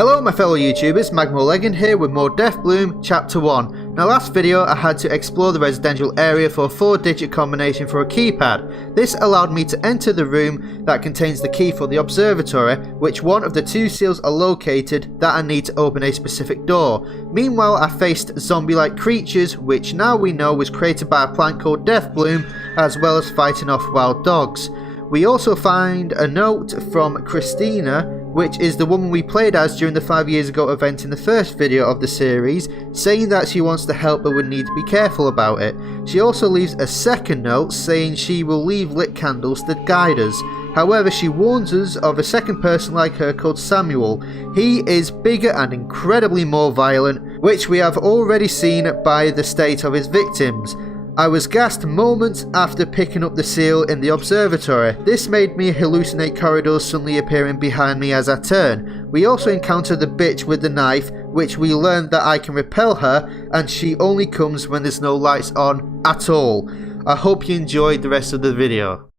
Hello my fellow YouTubers, Magmo Legend here with more Deathbloom Chapter 1. In the last video I had to explore the residential area for a 4-digit combination for a keypad. This allowed me to enter the room that contains the key for the observatory, which one of the 2 seals are located that I need to open a specific door. Meanwhile I faced zombie-like creatures, which now we know was created by a plant called Deathbloom, as well as fighting off wild dogs. We also find a note from Christina, which is the woman we played as during the 5 years ago event in the first video of the series, saying that she wants to help but would need to be careful about it. She also leaves a second note saying she will leave lit candles to guide us. However, she warns us of a second person like her called Samuel. He is bigger and incredibly more violent, which we have already seen by the state of his victims. I was gassed moments after picking up the seal in the observatory. This made me hallucinate corridors suddenly appearing behind me as I turn. We also encounter the bitch with the knife, which we learned that I can repel her, and she only comes when there's no lights on at all. I hope you enjoyed the rest of the video.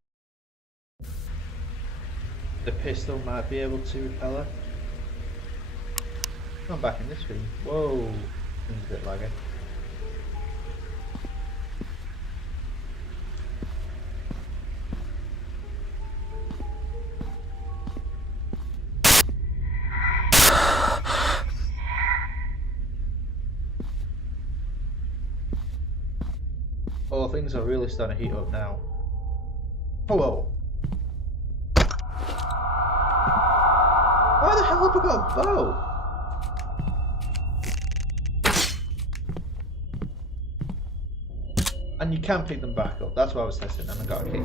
The pistol might be able to repel her. I'm back in this room. Whoa, it's a bit laggy. Oh, things are really starting to heat up now. Hello. Why the hell have I got a bow? And you can pick them back up. That's what I was testing, and I got a key.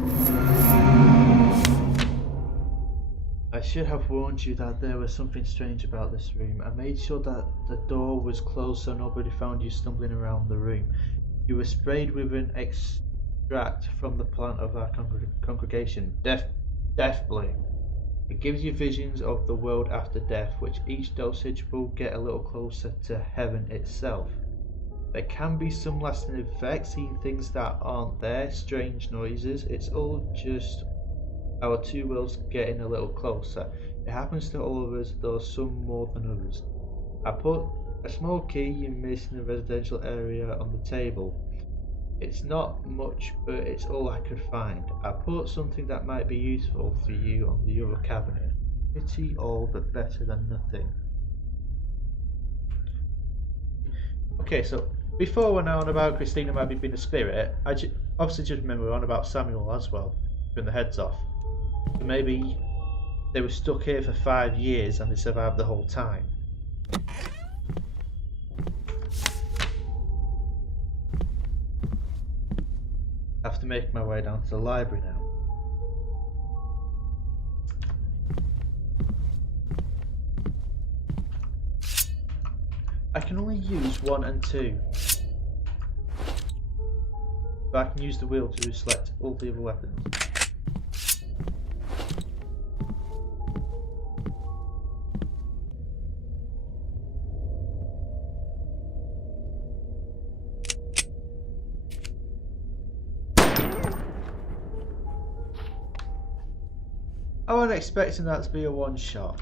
I should have warned you that there was something strange about this room. I made sure that the door was closed so nobody found you stumbling around the room. You were sprayed with an extract from the plant of our congregation, Deathbloom. It gives you visions of the world after death, which each dosage will get a little closer to heaven itself. There can be some lasting effects, seeing things that aren't there, strange noises. It's all just our 2 worlds getting a little closer. It happens to all of us, though some more than others. I put a small key you missed in the residential area on the table. It's not much, but it's all I could find. I put something that might be useful for you on the other cabinet. Pretty all, but better than nothing. Okay, so before we're on about Christina might be being a spirit, I obviously just remember we're on about Samuel as well, putting the heads off. So maybe they were stuck here for 5 years and they survived the whole time. I have to make my way down to the library now. I can only use 1 and 2. But I can use the wheel to select all the other weapons. I wasn't expecting that to be a one-shot.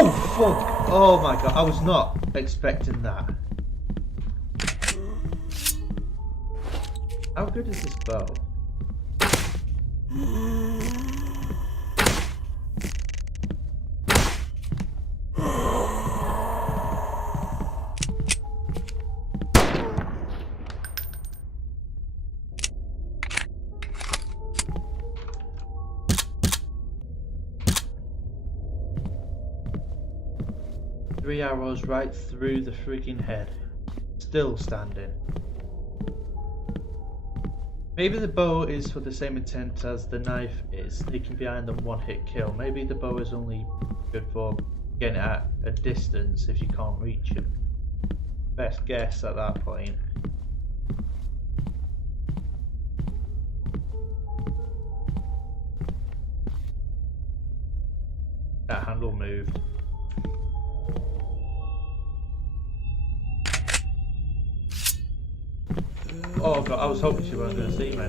Oh fuck! Oh my god, I was not expecting that. How good is this bow? Three arrows right through the freaking head. Still standing. Maybe the bow is for the same intent as the knife is, sneaking behind them, one hit kill. Maybe the bow is only good for getting it at a distance if you can't reach him. Best guess at that point. That handle moved. Oh god, I was hoping she wasn't going to see me.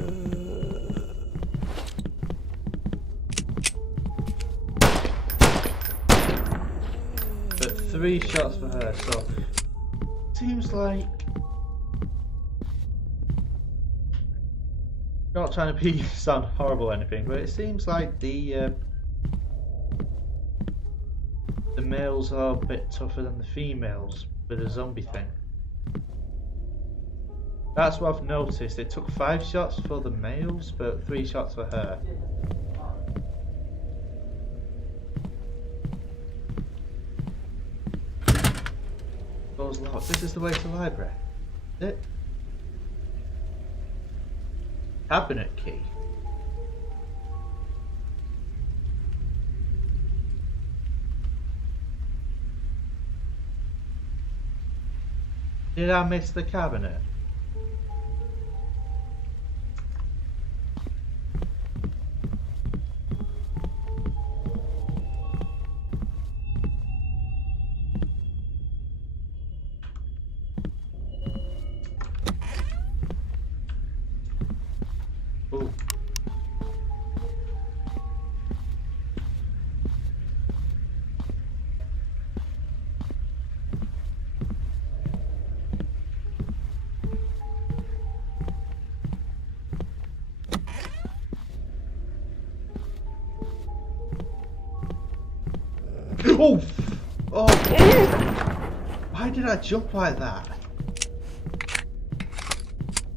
But 3 shots for her, so seems like, not trying to sound horrible or anything, but it seems like the males are a bit tougher than the females with the zombie thing. That's what I've noticed. It took 5 shots for the males, but 3 shots for her. Door's locked. This is the way to the library. Is it? Cabinet key. Did I miss the cabinet? Ooh. Oh! Oh! Why did I jump like that?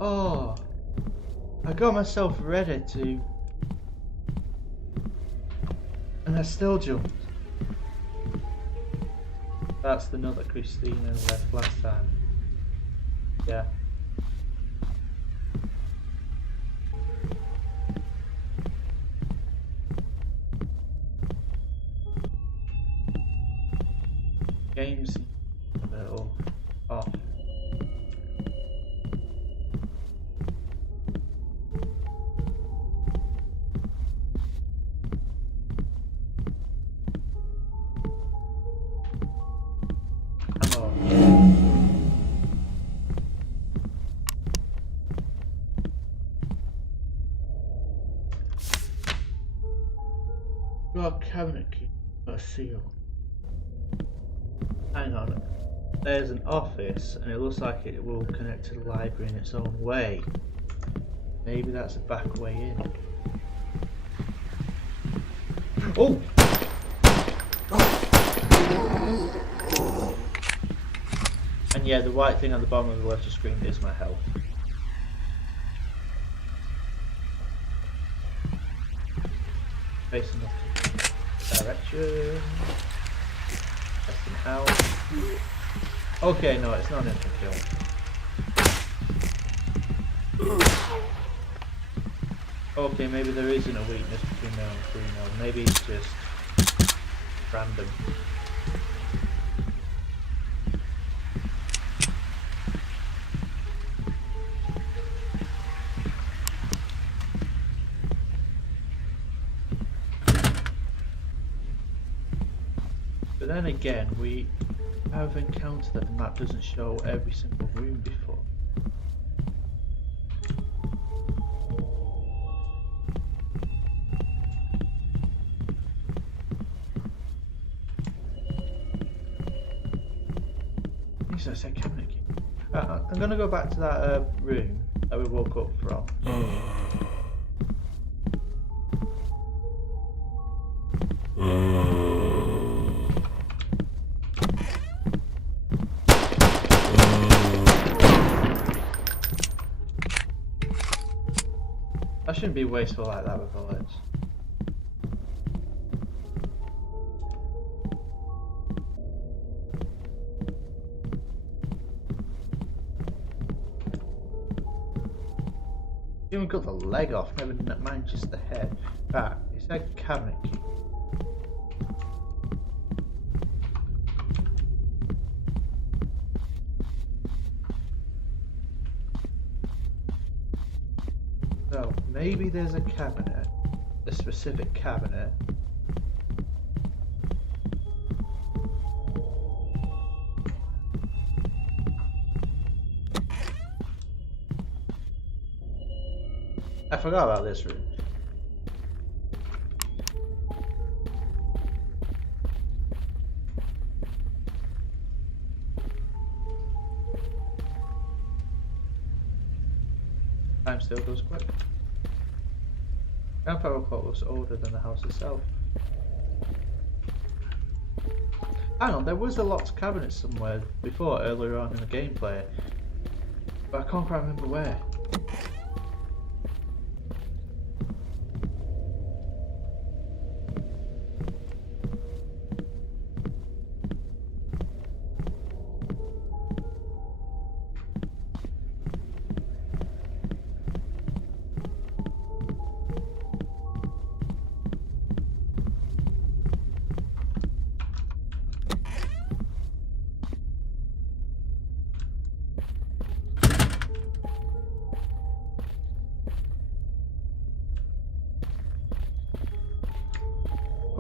Oh! I got myself ready to... and I still jumped. That's the note that Christina left last time. Yeah. Game's a little off. Got a cabinet key, got a seal. Hang on, there's an office and it looks like it will connect to the library in its own way. Maybe that's a back way in. Oh! And yeah, the white thing on the bottom of the left of the screen is my health. Facing the direction. Testing out. Okay, no, it's not an instant kill. Okay, maybe there isn't a weakness between male and female. Maybe it's just random. But then again, we have encountered that the map doesn't show every single room before. I said cabinet key. I'm gonna go back to that room that we woke up from. I shouldn't be wasteful like that with bullets. Even got the leg off, never mind just the head. Right, it's a cabinet key. maybe there's a cabinet, a specific cabinet. I forgot about this room. Time still goes quick. Grandfather clock looks older than the house itself. Hang on, there was a locked cabinet somewhere before, earlier on in the gameplay, but I can't quite remember where.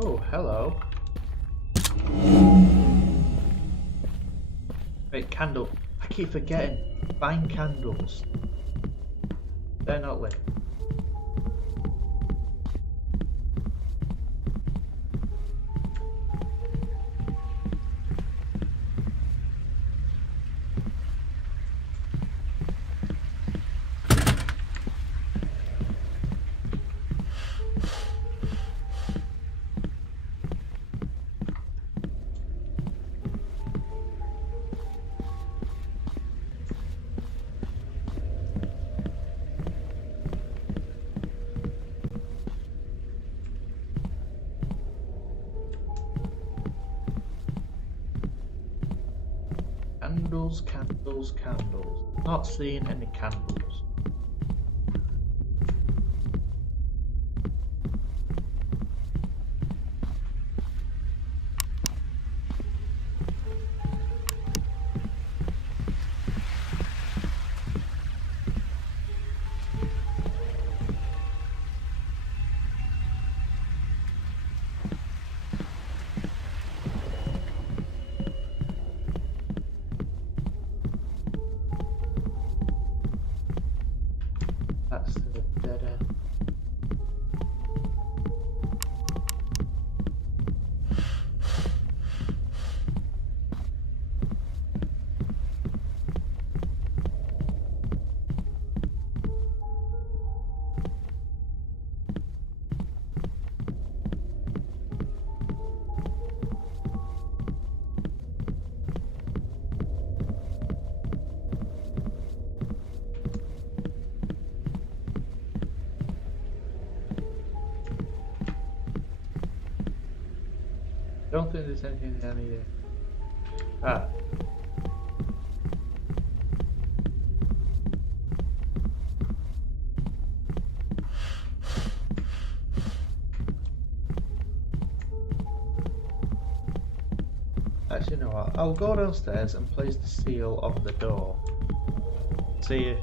Oh, hello. Wait, candle. I keep forgetting. Find candles. They're not lit. Candles, candles, candles. Not seeing any candles. That's the dead end. Don't think there's anything down here. Ah. Actually, you know what? I'll go downstairs and place the seal on the door. See if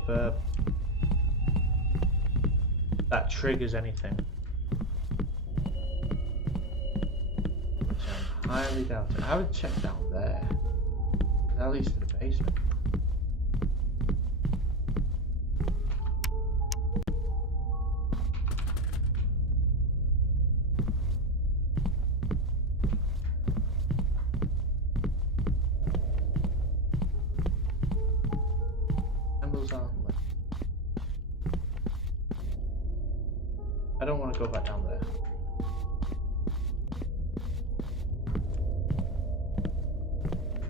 that triggers anything. Highly doubt it. I would check down there. At least in the basement. Candles aren't lit. I don't want to go back down there.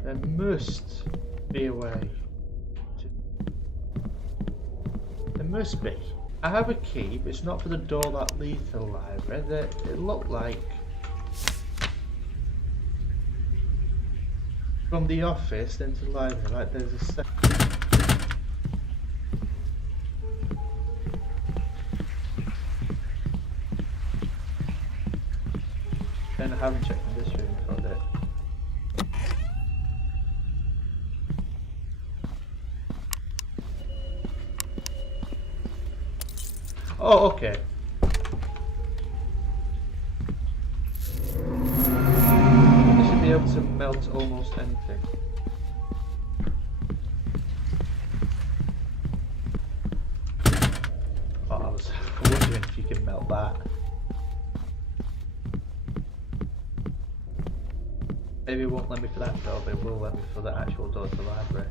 There must be a way to... There must be. I have a key, but it's not for the door that leads to the library. It looked like... From the office then to the library, like there's a second... Then I haven't checked in this room for a bit. Oh, okay. They should be able to melt almost anything. Oh, I was wondering if you can melt that. Maybe it won't let me for that door, but it will let me for the actual door to the library.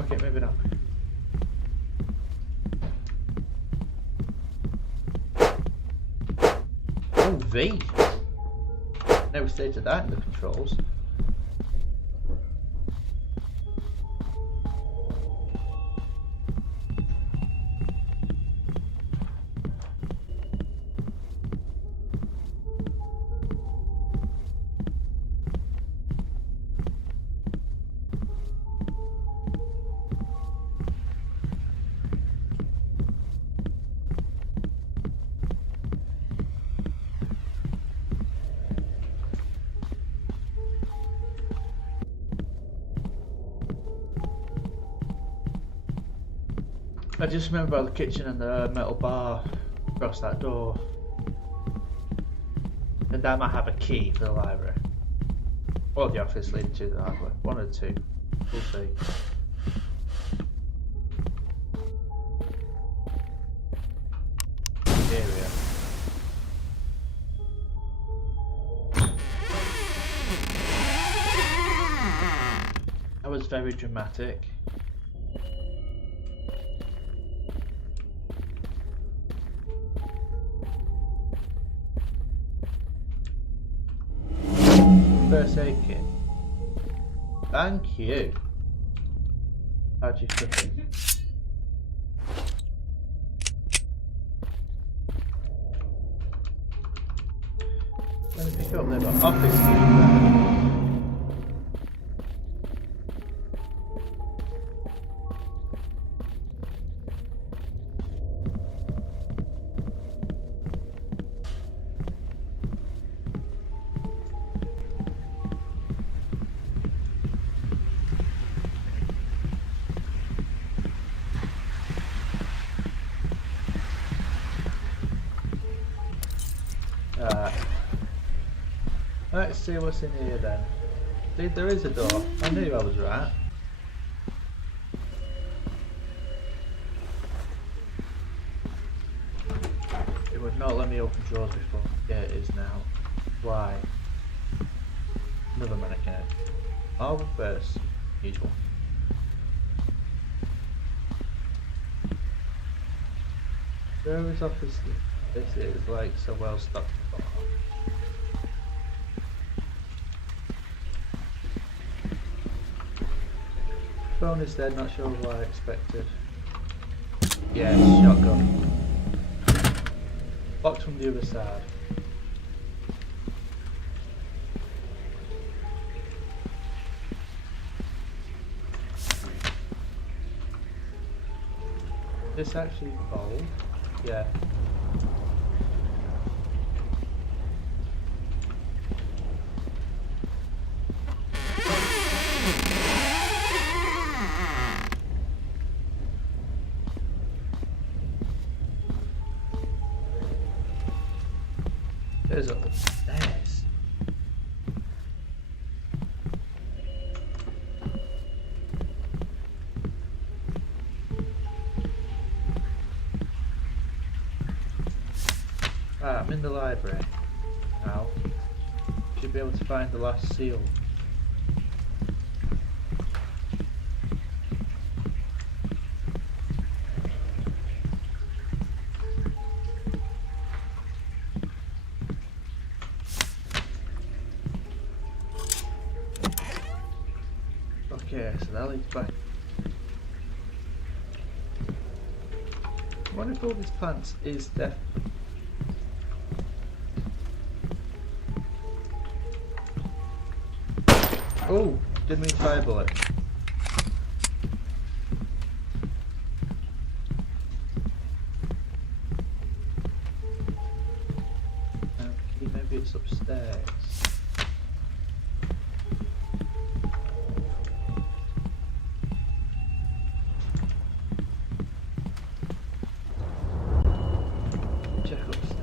Okay, maybe not. Oh, V! Never stated that in the controls. I just remember about the kitchen and the metal bar across that door. And that might have a key for the library. Or the office leading to the library. One or two. We'll see. Area. That was very dramatic. First aid kit. Thank you. How'd you fit it? Let me pick up the office key. Let's see what's in here then. See, there is a door. I knew I was right. It would not let me open drawers before. Yeah, it is now. Why? Another mannequin. Oh, first. Usual. Service office. This is like so well stocked. Phone is dead, not sure what I expected. Yeah, shotgun. Locked from the other side. This actually bold? Yeah. There's up the stairs. Ah, I'm in the library now. Should be able to find the last seal. Okay, so that leads back. One of all these plants is death. Oh, didn't mean fire bullet. this upstairs. Check upstairs.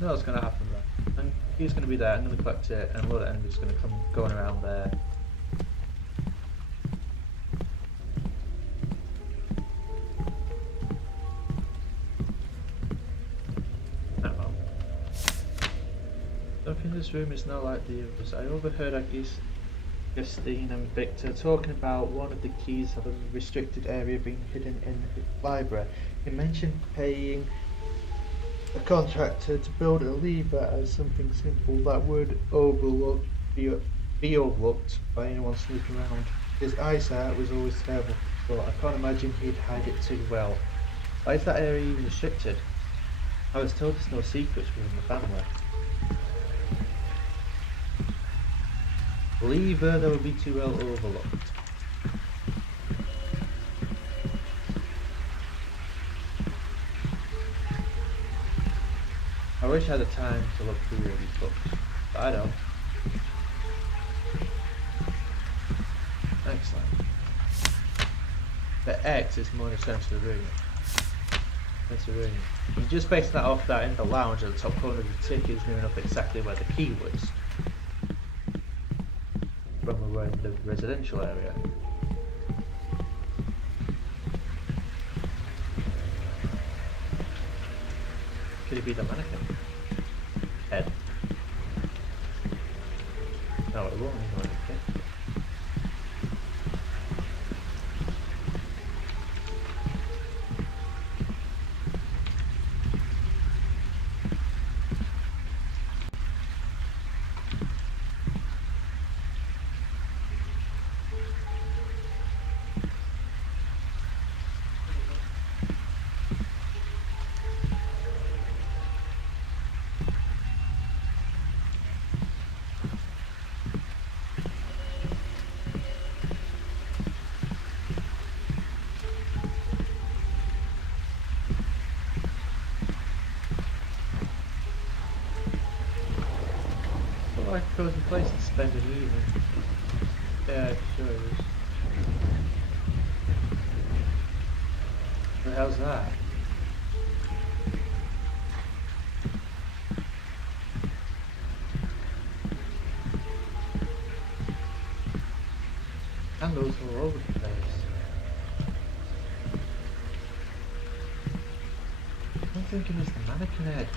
No, what's going to happen there. And he's going to be there, I'm going to collect it, and a lot of enemies are going to come going around there. Oh well. I don't think this room is not like the others. I overheard Agustine and Victor talking about one of the keys of a restricted area being hidden in the library. He mentioned paying a contractor to build a lever as something simple that would be overlooked by anyone snooping around. His eyesight was always terrible, but I can't imagine he'd hide it too well. Why is that area even restricted? I was told there's no secrets within the family. Lever that would be too well overlooked. I wish I had the time to look through all these books, but I don't. Excellent. The X is more in the centre of the room. That's the room. You just based that off that in the lounge at the top corner of the ticket is near enough exactly where the key was. When we were in the residential area. Could it be the mannequin? Head. No, it won't be the mannequin. Like a cozy place to spend an evening. Yeah, it sure is. What the hell's that? Candles all over the place. I'm thinking it's the mannequin head.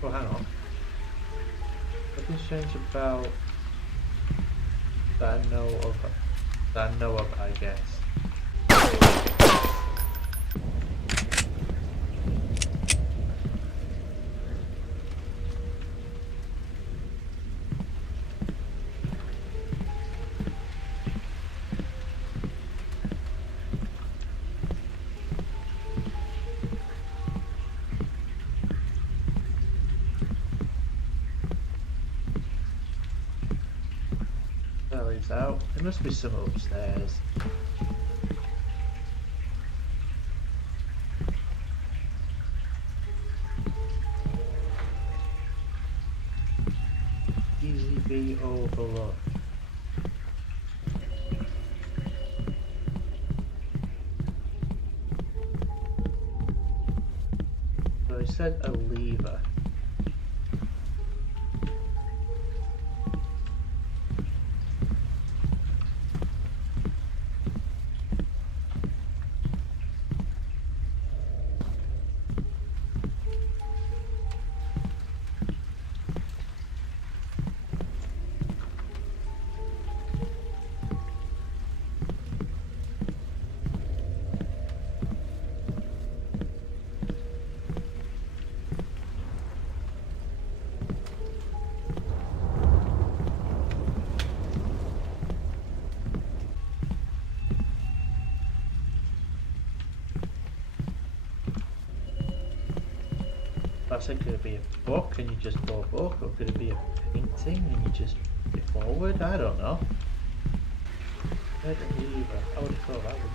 Well, hang on. Nothing's changed about that I know of, I guess. Out. There must be some upstairs. Easily be overlooked. So I said a lever. said, could it be a book and you just go book, or could it be a painting and you just flip forward? I don't know. I don't either. I would have thought that would be.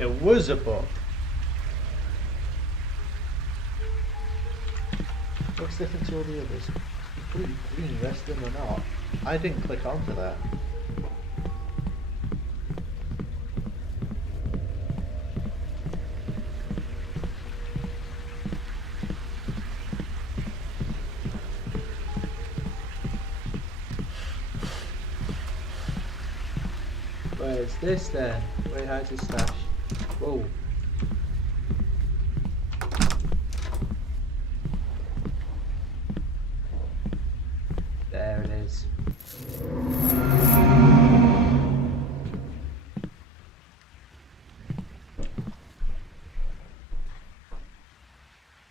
It was a book. What's different to all the others? Green, rest of them or not. I didn't click onto that. Where's this then? Where hides his stash? Whoa. There it is.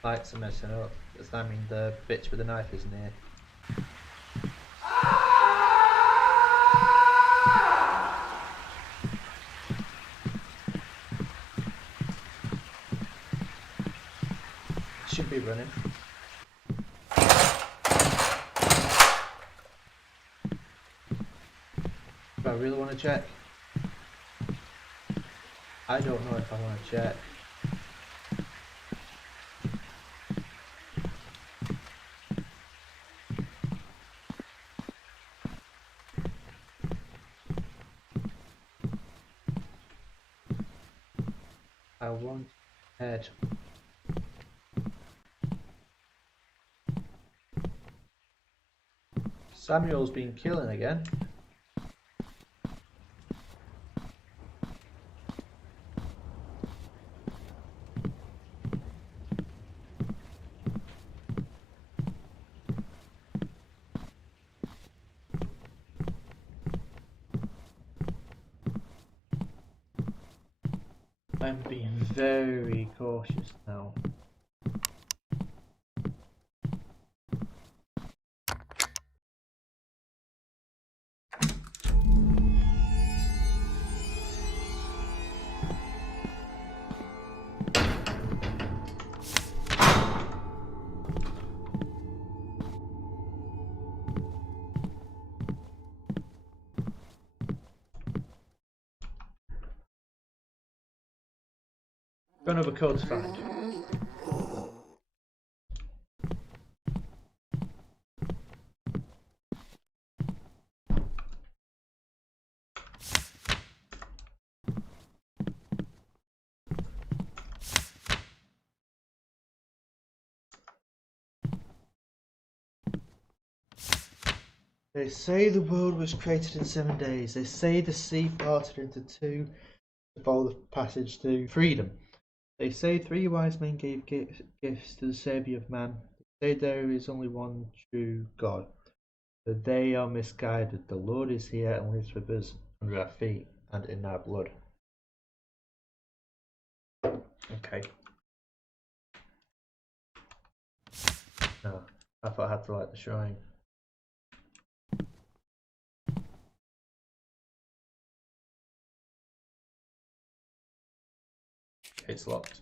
Lights are messing up. Does that mean the bitch with the knife is near? Should be running. Do I really want to check? I don't know if I want to check. I want head. Samuel's been killing again. I'm being very cautious now. Got another code to find. They say the world was created in 7 days. They say the sea parted into two to follow the passage to freedom. They say 3 wise men gave gifts to the Saviour of man. They say there is only one true God. But they are misguided. The Lord is here and lives with us, under our feet and in our blood. Okay. No, I thought I had to light the shrine. It's locked.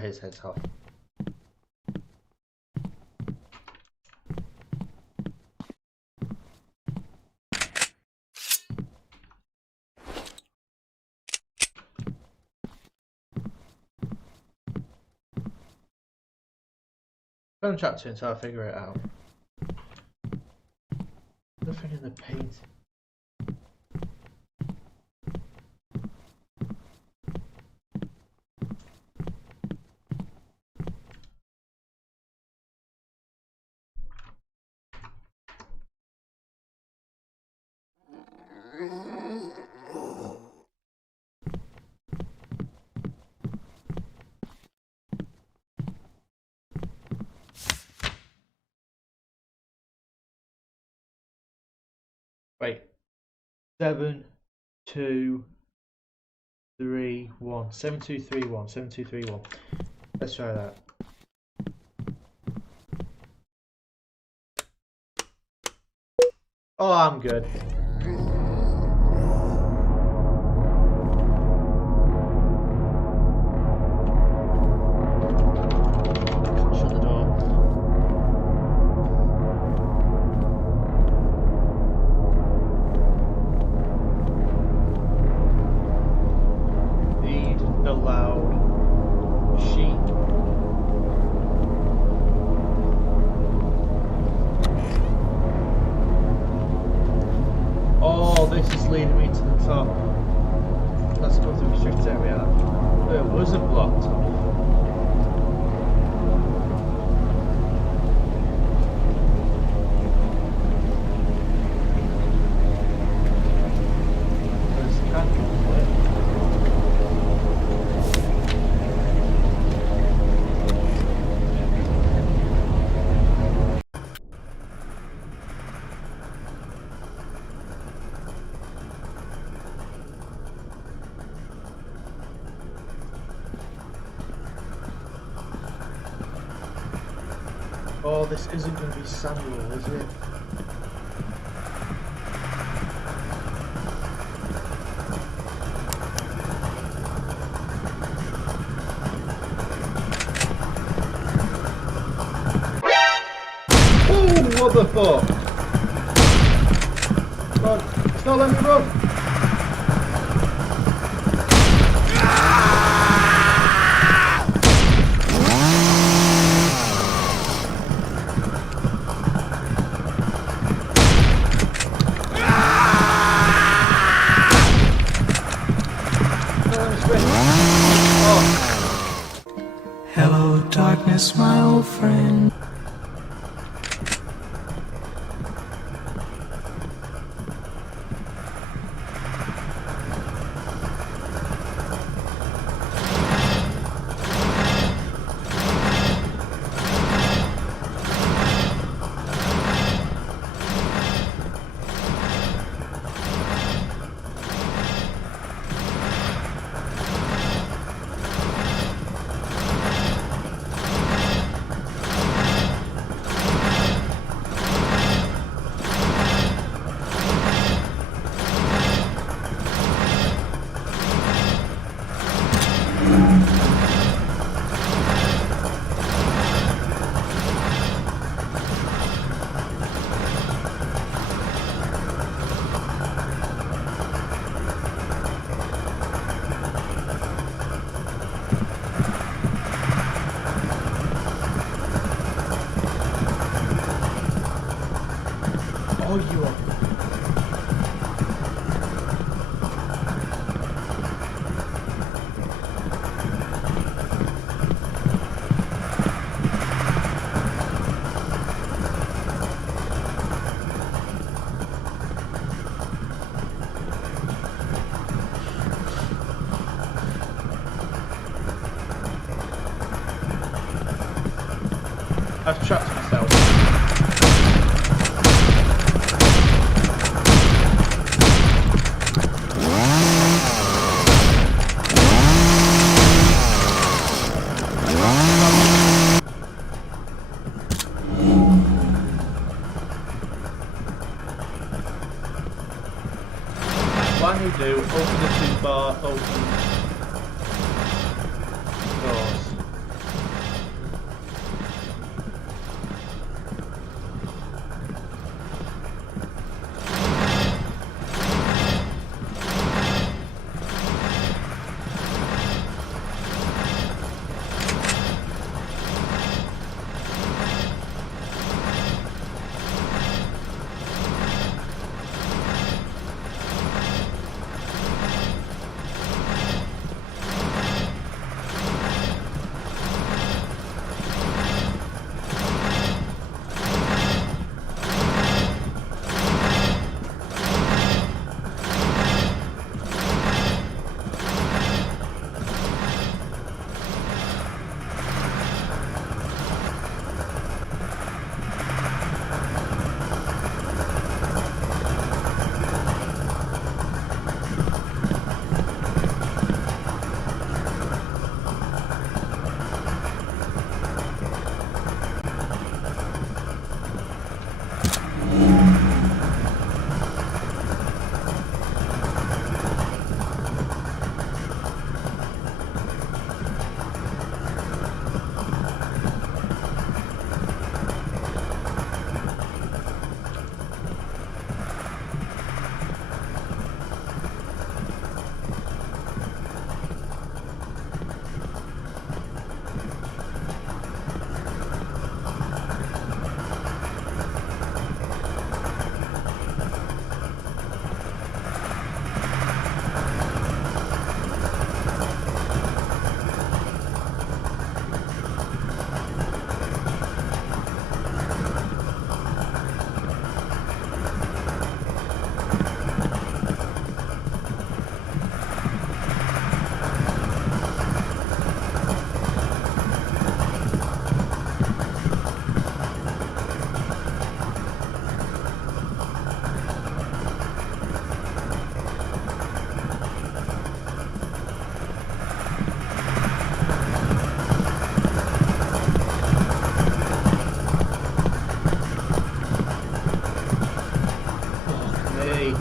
His head's off. Film chapter until I figure it out. Nothing in the paint. Wait. 7, 2, 3, 1. 7, 2, 3, 1. 7, 2, 3, 1. Let's try that. Oh, I'm good. Shut the door. Read aloud. Sheep. Oh, this is leading me to the top. Let's go to the restricted area. It wasn't blocked off. There's candles lit. Oh, this isn't going to be Samuel, is it? Oh, what the fuck? Run. It's not letting me run. Hello, darkness, my old friend. Oh, you are. I've trapped myself. What I do, open the toolbar, open doors. me.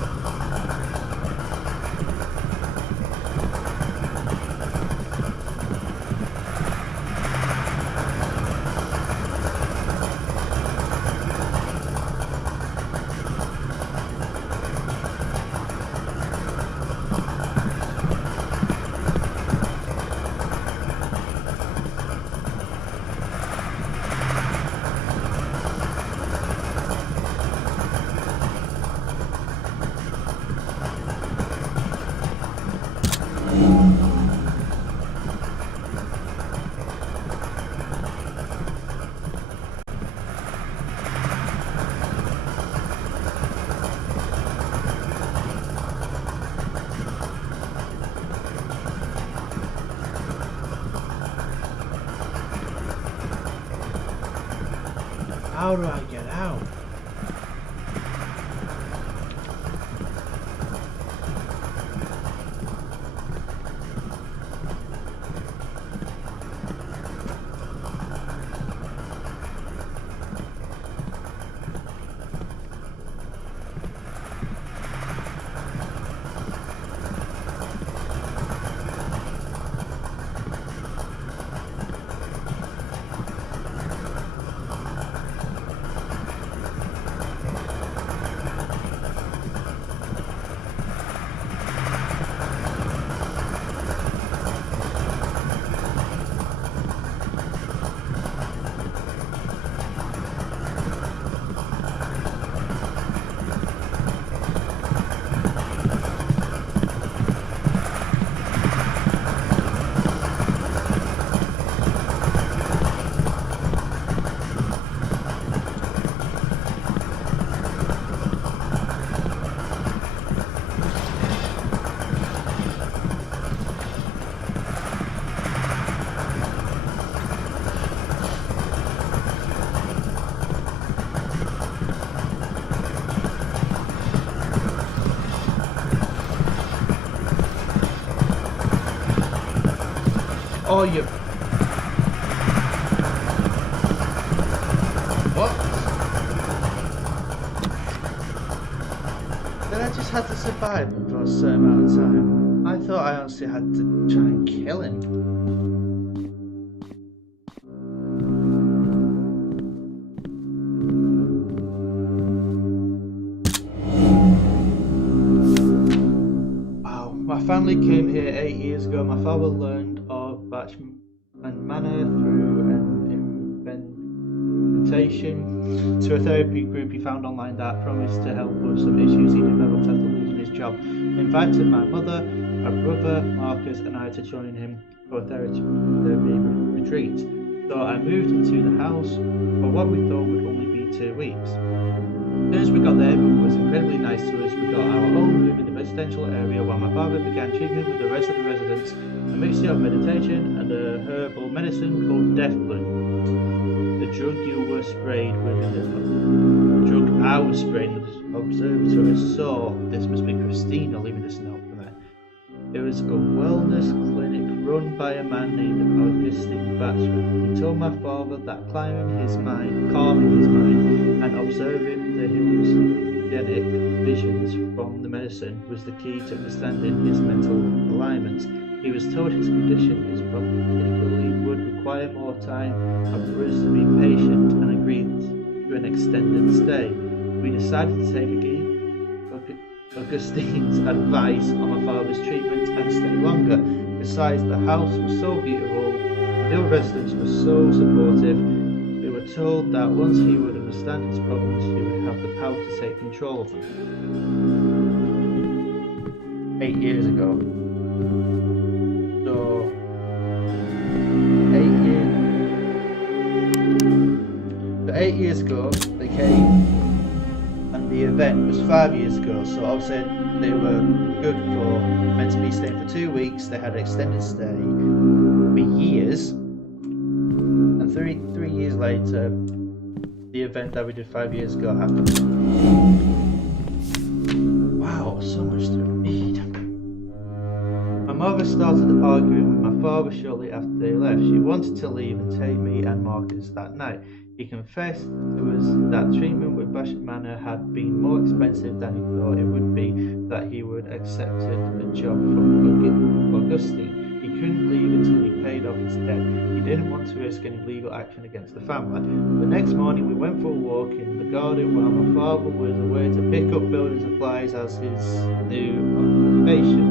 How do I get out? Oh, you... What? Then I just had to survive him for a certain amount of time. I thought I honestly had to try and kill him. Wow, my family came here 8 years ago. My father learned of Batchman Manor through an invitation to a therapy group he found online that promised to help with some issues he developed after losing his job. He invited my mother, my brother Marcus and I to join him for a therapy retreat. So I moved into the house for what we thought would only be 2 weeks. As soon as we got there, everyone was incredibly nice to us. We got our own room in the residential area while my father began treatment with the rest of the residents, a mixture of meditation and a herbal medicine called Deathbloom. The drug you were sprayed with in the drug I was sprayed in the observatory. So this must be Christina leaving this note for there. It was a wellness clinic run by a man named Augustine Batchman. He told my father that calming his mind, and observing the hallucinogenic visions from the medicine was the key to understanding his mental alignments. He was told his condition is particularly would require more time and for us to be patient and agreed to an extended stay. We decided to take Augustine's advice on my father's treatment and stay longer. Besides, the house was so beautiful, the other residents were so supportive. We were told that once he would understand his problems, he would have the power to take control of them. 8 years ago. So, 8 years ago, they came, and the event was 5 years ago, so obviously they were good for, meant to be staying for 2 weeks, they had an extended stay for years, and three years later, the event that we did 5 years ago happened. Wow, so much to read. My mother started arguing with my father shortly after they left. She wanted to leave and take me and Marcus that night. He confessed to us that treatment with Basham Manor had been more expensive than he thought it would that he would accepted a job from Augustine. He couldn't leave until he paid off his debt. He didn't want to risk any legal action against the family. The next morning we went for a walk in the garden while my father was away to pick up building supplies as his new occupation.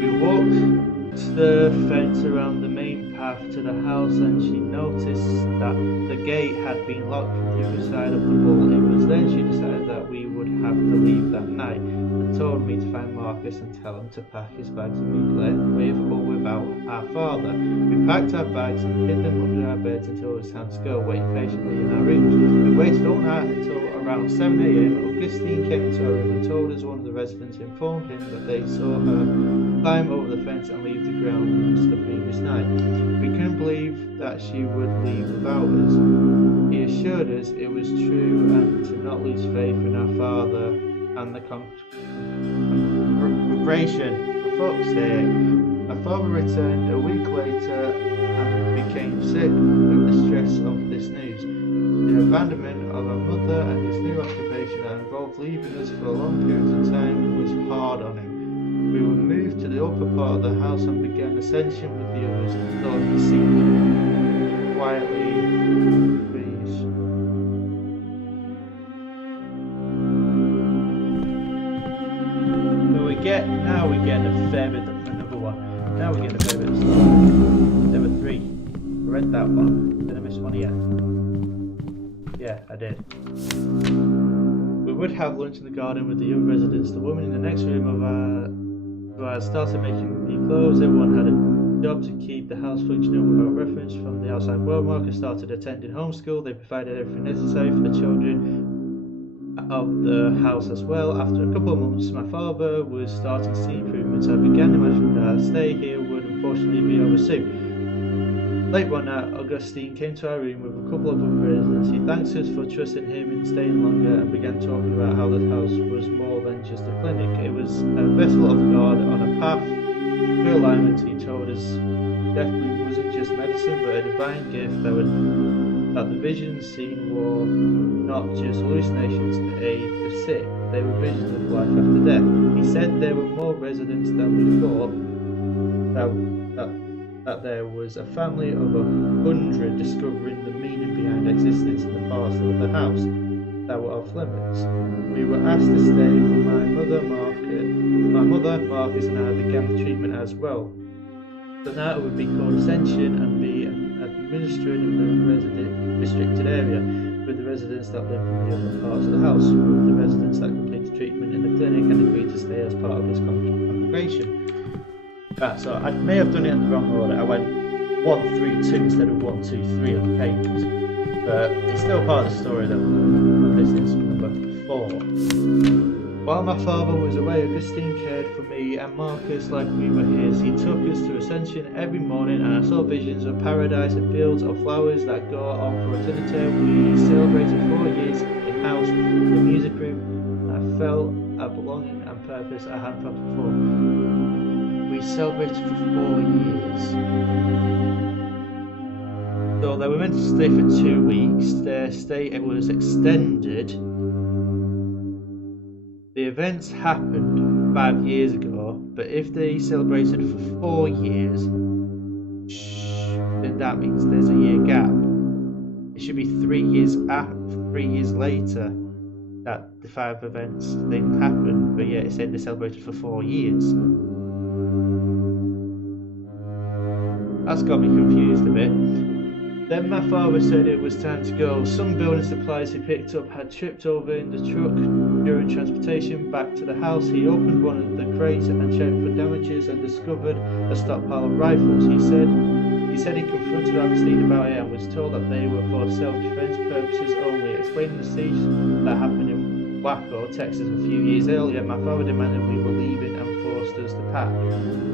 We walked the fence around the main path to the house and she noticed that the gate had been locked from the other side of the wall. It was then she decided that we would have to leave that night and told me to find Marcus and tell him to pack his bags immediately, with or without our father. We packed our bags and hid them under our beds until it was time to go, waiting patiently in our rooms. We waited all night until around 7 AM. Augustine came into our room and told us one of the residents informed him that they saw her climb over the fence and leave the grounds the previous night. We couldn't believe that she would leave without us. He assured us it was true and to not lose faith in our father and the congregation. For fuck's sake. My father returned a week later and became sick with the stress of this news. The abandonment of our mother and his new occupation that involved leaving us for long periods of time was hard on him. We were moved to the upper part of the house and began ascension with the others until he seemed quietly pleased. So we get a fair bit of another one. Now we get a fair bit of stuff. Number 3. I read that one. Did I miss one yet? Yeah, I did. We would have lunch in the garden with the young residents. The woman in the next room of our started making new clothes. Everyone had a job to keep the house functioning without reference from the outside world. Marcus started attending homeschool. They provided everything necessary for the children of the house as well. After a couple of months, my father was starting to see improvements. I began to imagine that our stay here would unfortunately be over soon. Late one night, Augustine came to our room with a couple of other residents. He thanked us for trusting him in staying longer and began talking about how the house was more than just a clinic. It was a vessel of God on a path to alignment. He told us Deathbloom wasn't just medicine but a divine gift that the visions seen were not just hallucinations to aid the sick, they were visions of life after death. He said there were more residents than we thought, that there was a family of 100 discovering the meaning behind existence in the past of the house that were off limits. We were asked to stay with my mother, Marcus, and I began the treatment as well. The night would be called Ascension and be administered in the restricted area with the residents that lived in the other parts of the house, with the residents that completed treatment in the clinic and agreed to stay as part of his congregation. Right, so I may have done it in the wrong order. I went 1, 3, 2 instead of 1, 2, 3 on the pages. But it's still part of the story that this is number 4. While my father was away, Augustine cared for me and Marcus like we were his. He took us to Ascension every morning and I saw visions of paradise and fields of flowers that go on for eternity. We celebrated 4 years in-house in the music room and I felt a belonging and purpose I hadn't felt before. We celebrated for 4 years. So they were meant to stay for 2 weeks. Their stay was extended. The events happened 5 years ago, but if they celebrated for 4 years, then that means there's a year gap. It should be 3 years after, 3 years later that the 5 events thing happened, but yet it said they celebrated for 4 years. That's got me confused a bit. Then my father said it was time to go. Some building supplies he picked up had tripped over in the truck during transportation back to the house. He opened one of the crates and checked for damages and discovered a stockpile of rifles. He said he confronted Augustine about it and was told that they were for self-defense purposes only. Explaining the siege that happened in Waco, Texas a few years earlier, my father demanded we were leaving and forced us to pack.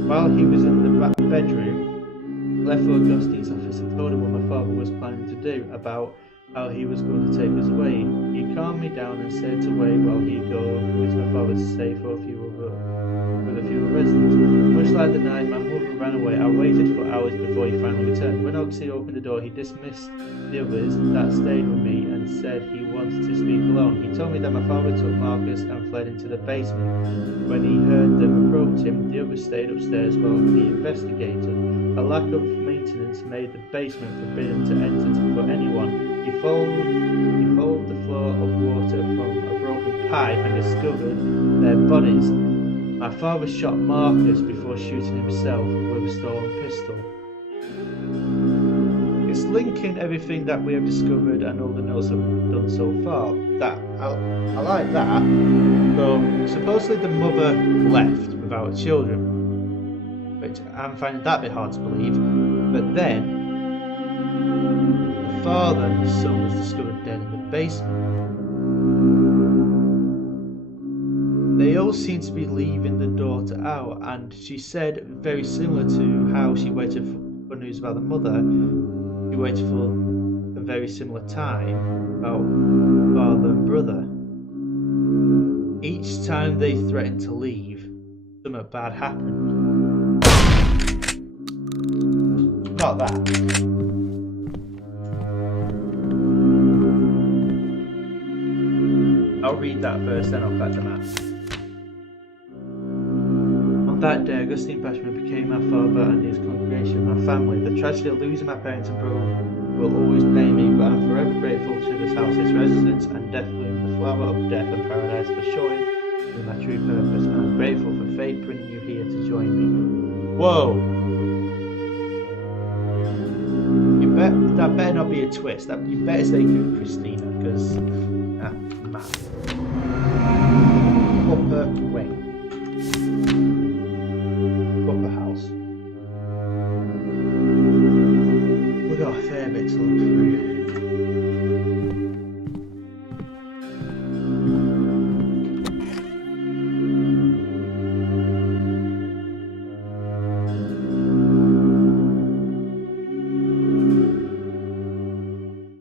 While he was in the back bedroom, left for Augustine's office and told him what my father was planning to do about how he was going to take us away. He calmed me down and said to wait while he go with my father to stay for a few residents. Much like the night my mother ran away, I waited for hours before he finally returned. When Augustine opened the door, he dismissed the others that stayed with me and and said he wanted to speak alone. He told me that my father took Marcus and fled into the basement. When he heard them approach him, the others stayed upstairs while he investigated. A lack of maintenance made the basement forbidden to enter for anyone. He followed the flow of water from a broken pipe and discovered their bodies. My father shot Marcus before shooting himself with a stolen pistol. It's linking everything that we have discovered and all the notes that we've done so far. I like that. So supposedly the mother left without her children, which I'm finding that a bit hard to believe. But then the father and the son was discovered dead in the basement. They all seem to be leaving the daughter out, and she said very similar to how she waited for news about the mother. She waited for a very similar time about father and brother. Each time they threatened to leave, something bad happened. Not that. I'll read that first, then I'll cut the map. On that day, Augustine Pashman became my father and his congregation my family. The tragedy of losing my parents and brother will always pain me, but I'm forever grateful to this house, its residents, and Deathbloom, the flower of death and paradise, for showing me my true purpose. And I'm grateful for fate bringing you here to join me. Whoa! That better not be a twist. You better stay good, Christina, because mad. Upper wing.